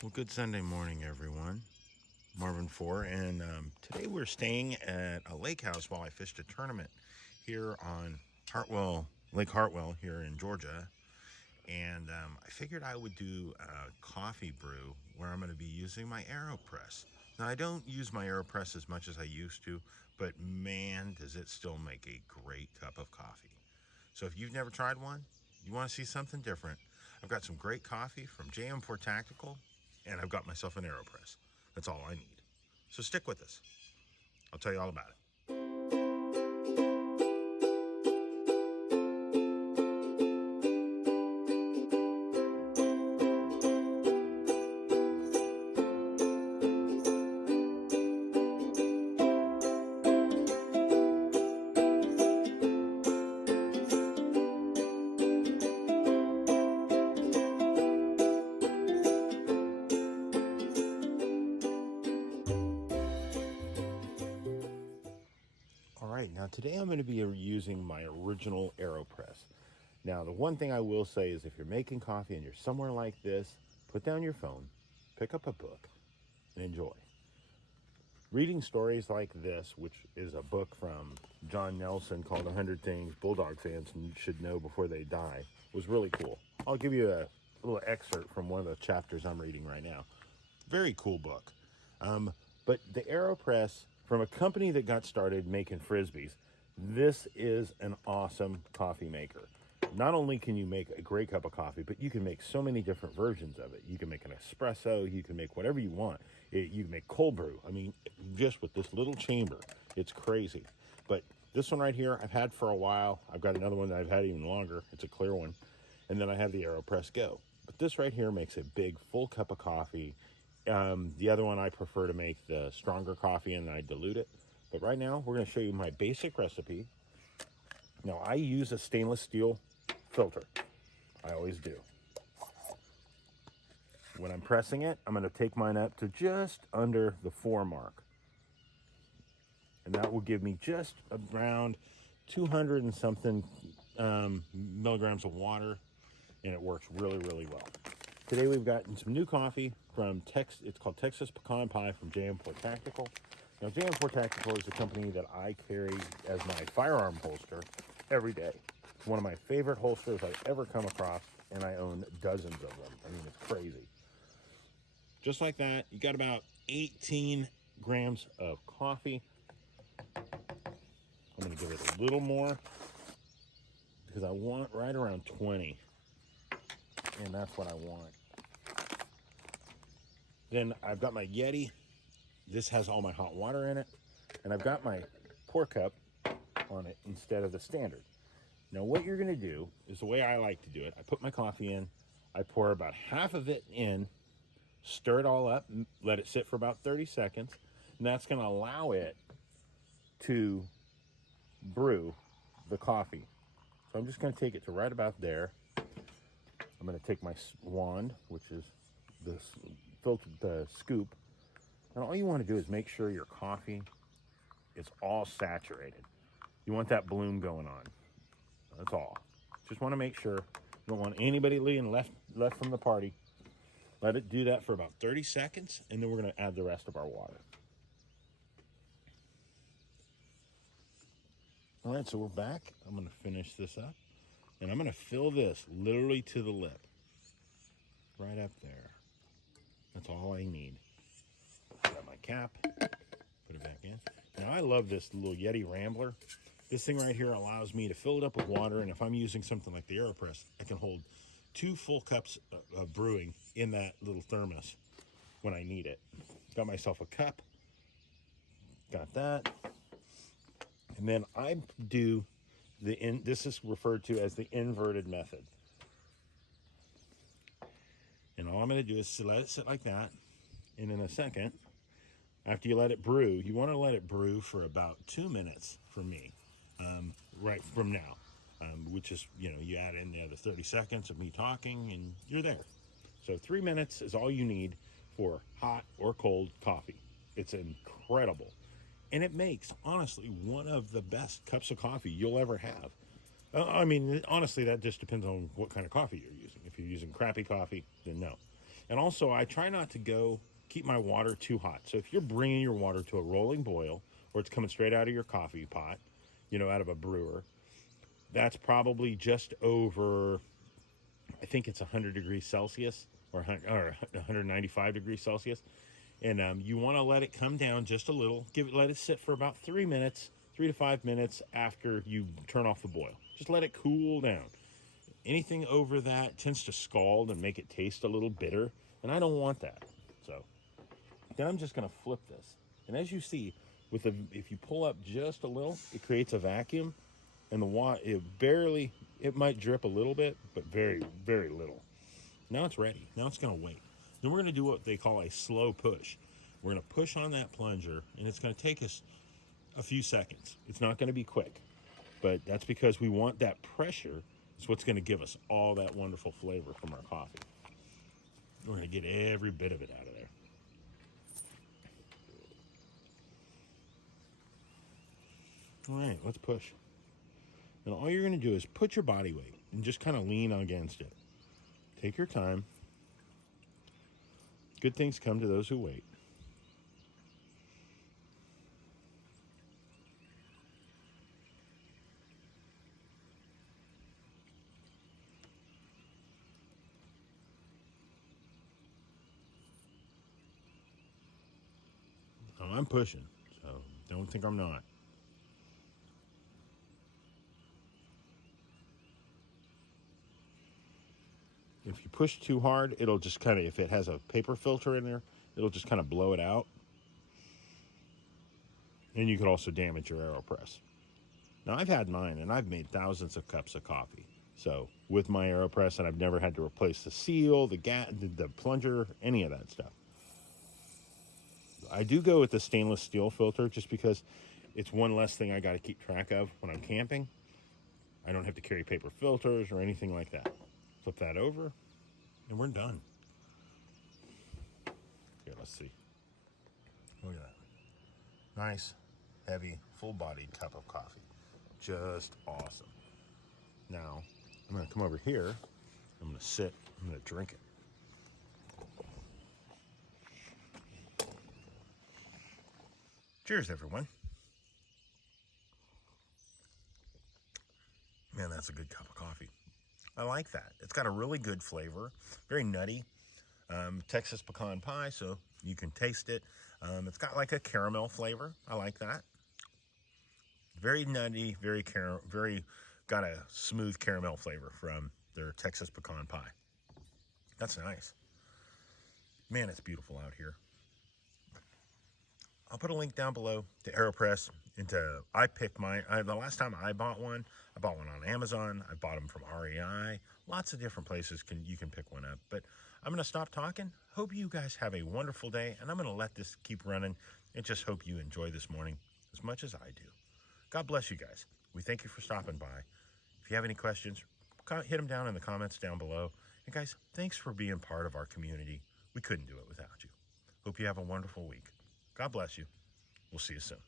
Well, good Sunday morning, everyone. Marvin 4, and today we're staying at a lake house while I fished a tournament here on Lake Hartwell here in Georgia. And I figured I would do a coffee brew where I'm going to be using my Aeropress. Now, I don't use my Aeropress as much as I used to, but man, does it still make a great cup of coffee. So if you've never tried one, you want to see something different, I've got some great coffee from JM4 Tactical, and I've got myself an Aeropress. That's all I need. So stick with us. I'll tell you all about it. All right, now today I'm going to be using my original Aeropress. Now, the one thing I will say is if you're making coffee and you're somewhere like this, put down your phone, pick up a book, and enjoy. Reading stories like this, which is a book from John Nelson called 100 Things Bulldog Fans Should Know Before They Die, was really cool. I'll give you a little excerpt from one of the chapters I'm reading right now. Very cool book. But the Aeropress, from a company that got started making Frisbees, this is an awesome coffee maker. Not only can you make a great cup of coffee, but you can make so many different versions of it. You can make an espresso, you can make whatever you want. You can make cold brew. I mean, just with this little chamber, it's crazy. But this one right here, I've had for a while. I've got another one that I've had even longer. It's a clear one. And then I have the Aeropress Go. But this right here makes a big, full cup of coffee. The other one, I prefer to make the stronger coffee and I dilute it. But right now, we're going to show you my basic recipe. Now, I use a stainless steel filter. I always do. When I'm pressing it, I'm going to take mine up to just under the 4 mark. And that will give me just around 200 and something milligrams of water. And it works really, really well. Today we've gotten some new coffee from it's called Texas Pecan Pie from JM4 Tactical. Now, JM4 Tactical is a company that I carry as my firearm holster every day. It's one of my favorite holsters I've ever come across, and I own dozens of them. I mean, it's crazy. Just like that, you got about 18 grams of coffee. I'm going to give it a little more because I want right around 20. And that's what I want. Then I've got my Yeti. This has all my hot water in it. And I've got my pour cup on it instead of the standard. Now what you're going to do is the way I like to do it. I put my coffee in. I pour about half of it in. Stir it all up. Let it sit for about 30 seconds. And that's going to allow it to brew the coffee. So I'm just going to take it to right about there. I'm going to take my wand, which is the scoop, and all you want to do is make sure your coffee is all saturated. You want that bloom going on. That's all. Just want to make sure. You don't want anybody leaving left from the party. Let it do that for about 30 seconds, and then we're going to add the rest of our water. All right, so we're back. I'm going to finish this up. And I'm going to fill this literally to the lip. Right up there. That's all I need. Got my cap. Put it back in. Now, I love this little Yeti Rambler. This thing right here allows me to fill it up with water. And if I'm using something like the Aeropress, I can hold 2 full cups of brewing in that little thermos when I need it. Got myself a cup. Got that. And then I do... this is referred to as the inverted method. And all I'm going to do is let it sit like that. And in a second, after you let it brew, you want to let it brew for about 2 minutes for me, right from now, which is, you add in the other 30 seconds of me talking and you're there. So 3 minutes is all you need for hot or cold coffee. It's incredible. And it makes, honestly, one of the best cups of coffee you'll ever have. I mean, honestly, that just depends on what kind of coffee you're using. If you're using crappy coffee, then no. And also, I try not to keep my water too hot. So if you're bringing your water to a rolling boil, or it's coming straight out of your coffee pot, out of a brewer, that's probably just over, I think it's 100 degrees Celsius or 195 degrees Celsius. And you want to let it come down just a little. Let it sit for about 3 minutes, 3 to 5 minutes after you turn off the boil. Just let it cool down. Anything over that tends to scald and make it taste a little bitter, and I don't want that. So then I'm just going to flip this. And as you see, if you pull up just a little, it creates a vacuum, and the water, it might drip a little bit, but very, very little. Now it's ready. Now it's going to wait. Then we're going to do what they call a slow push. We're going to push on that plunger, and it's going to take us a few seconds. It's not going to be quick, but that's because we want that pressure. It's what's going to give us all that wonderful flavor from our coffee. We're going to get every bit of it out of there. All right, let's push. And all you're going to do is put your body weight and just kind of lean against it. Take your time. Good things come to those who wait. Oh, I'm pushing, so don't think I'm not. If you push too hard, it'll just kind of, if it has a paper filter in there, it'll just kind of blow it out. And you could also damage your Aeropress. Now, I've had mine, and I've made thousands of cups of coffee. So, with my Aeropress, and I've never had to replace the seal, the plunger, any of that stuff. I do go with the stainless steel filter just because it's one less thing I got to keep track of when I'm camping. I don't have to carry paper filters or anything like that. Flip that over, and we're done. Here, let's see. Look at that. Nice, heavy, full-bodied cup of coffee. Just awesome. Now, I'm going to come over here. I'm going to sit. I'm going to drink it. Cheers, everyone. Man, that's a good cup of coffee. I like that. It's got a really good flavor, very nutty. Texas pecan pie, so you can taste it. It's got like a caramel flavor. I like that. Very nutty, very got a smooth caramel flavor from their Texas pecan pie. That's nice. Man, it's beautiful out here. I'll put a link down below to Aeropress. I picked mine. The last time I bought one on Amazon. I bought them from REI. Lots of different places you can pick one up. But I'm going to stop talking. Hope you guys have a wonderful day, and I'm going to let this keep running and just hope you enjoy this morning as much as I do. God bless you guys. We thank you for stopping by. If you have any questions, hit them down in the comments down below. And guys, thanks for being part of our community. We couldn't do it without you. Hope you have a wonderful week. God bless you. We'll see you soon.